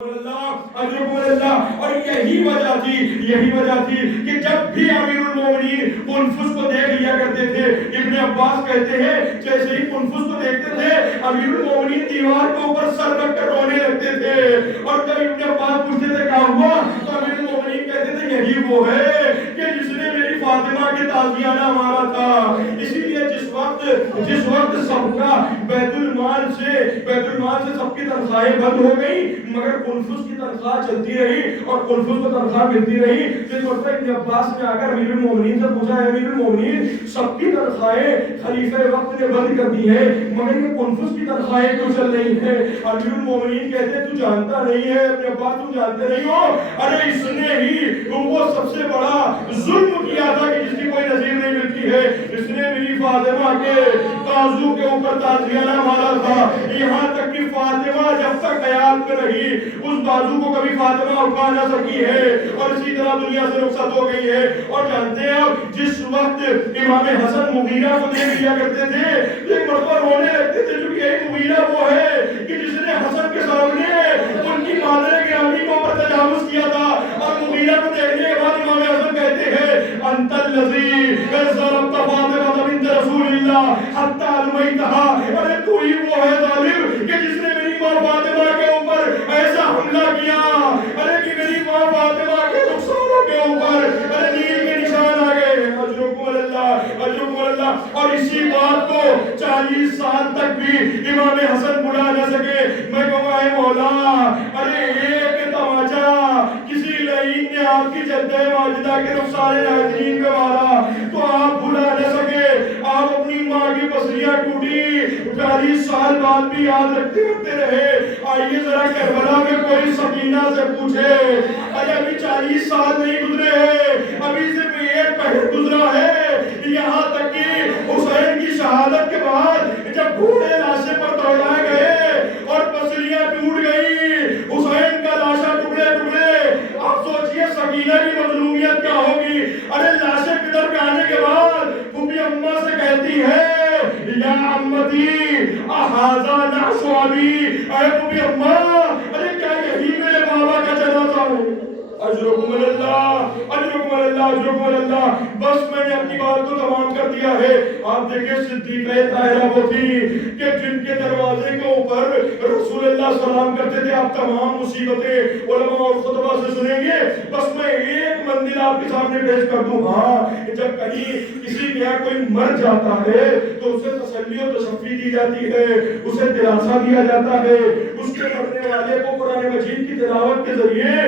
اللہ اور یہی وجہ تھی کہ جب بھی امیر المومنین قنفذ کو دیکھ لیا کرتے تھے، ابن عباس کہتے ہیں جیسے ہی قنفذ کو دیکھتے تھے امیر المومنین دیوار کے اوپر سر رکھ کر رونے لگتے تھے، اور جب ابن عباس پوچھتے تھے کیا ہوا تو امیر المومنین کہتے تھے یہی وہ ہے کہ جس نے میری فاطمہ کے تازیانہ مارا تھا۔ اسی لیے جس وقت سب کا بیت المال سے سب کی تنخواہیں بند ہو گئی مگر قنفذ کی تنخواہ چلتی رہی اور قنفذ کو تنخواہ ملتی رہی، جس وقت ابن عباس نے آ کر امیر المومنین سے پوچھا ہے امیر المومنین سب کی تنخواہیں خلیفہ وقت نے بند کر دی ہے مگر یہ قنفذ کی تنخواہیں کیوں چل رہی ہیں؟ امیر المومنین کہتے تو جانتا نہیں ہے ابن عباس، تم جانتے نہیں ہو، ارے اس نے ہی وہ سب سے بڑا ظلم کیا تھا کہ جس کی کوئی نظیر نہیں ملتی ہے، اس نے میری فاطمہ کے بازو کے اوپر تازیانہ مارا تھا، یہاں تک کہ فاطمہ جب تک حیات میں رہی اس بازو کو کبھی فاطمہ اٹھا نہ سکی ہے اور اسی طرح دنیا سے رخصت ہو گئی ہے۔ اور جانتے ہیں آپ جس وقت امام حسن مغیرہ کو دیکھ لیا کرتے تھے ایک مرتبہ رونے لگتے تھے، کیونکہ یہی مغیرہ وہ ہے کہ جس نے حسن کے سامنے ان کی مادر گرامی کو پر تجاوز کیا تھا، اور مغیرہ کو دیکھنے کے بعد امام حسن کہتے ہیں انت الذی ضربت فاطمہ بنت رسول اللہ حتی المیتها، ارے تو ہی وہ ہے ظالم کہ جس نے میری ماں فاطمہ کے اوپر ایسا حملہ کیا، ارے کہ میری ماں فاطمہ کے رخساروں کے اوپر ارے نیل کے نشان آ گئے۔ اجرکم اللہ۔ اور اسی بات کو 40 سال تک بھی امام حسن بلا نہ سکے۔ میں کہوں اے مولا، ارے ایک تماچا کسی لعین نے آپ کی جدہ ماجدہ کے رخسار ناظرین پہ مارا تو آپ بھلا نہ سکے، آپ اپنی ماں کی پسلیاں ٹوٹی 40 سال بعد بھی یاد رکھتے رہے۔ آئیے ذرا کربلا میں کوئی سکینہ سے پوچھے، ارے ابھی 40 سال نہیں گزرے ہیں، ابھی صرف ایک پہر گزرا ہے، یہاں تک کہ حسین کی شہادت کے بعد جب گھوڑے لاشے پر دوڑائے گئے اور پسلیاں ٹوٹ گئی، حسین کا لاشا ٹکڑے آپ سوچئے سکینہ کی مظلومیت کیا ہوگی۔ ارے لاشے پدر پہ آنے کے بعد پھوپھی اماں سے کہتی ہے یا عمتی احاذا نعش ابی، اے پھوپھی اماں ارے کیا یہی میرے بابا کا جنازہ ہے؟ اجرکم اللہ۔ بس میں نے اپنی بات کو تمام کر دیا ہے۔ آپ دیکھیں صدیقہ طاہرہ وہ تھی کہ جن کے دروازے کے اوپر رسول اللہ سلام کرتے تھے۔ آپ تمام مصیبتیں علماء اور خطبہ سے سنیں گے، بس میں ایک منزل آپ کے سامنے پیش کر دوں۔ ہاں جب کہیں کسی کے یہاں کوئی مر جاتا ہے تو اسے تسلی و تشفی دی جاتی ہے، اسے دلاسا دیا جاتا ہے، اس کے مرنے والے کو قرآن مجید کی تلاوت کے ذریعے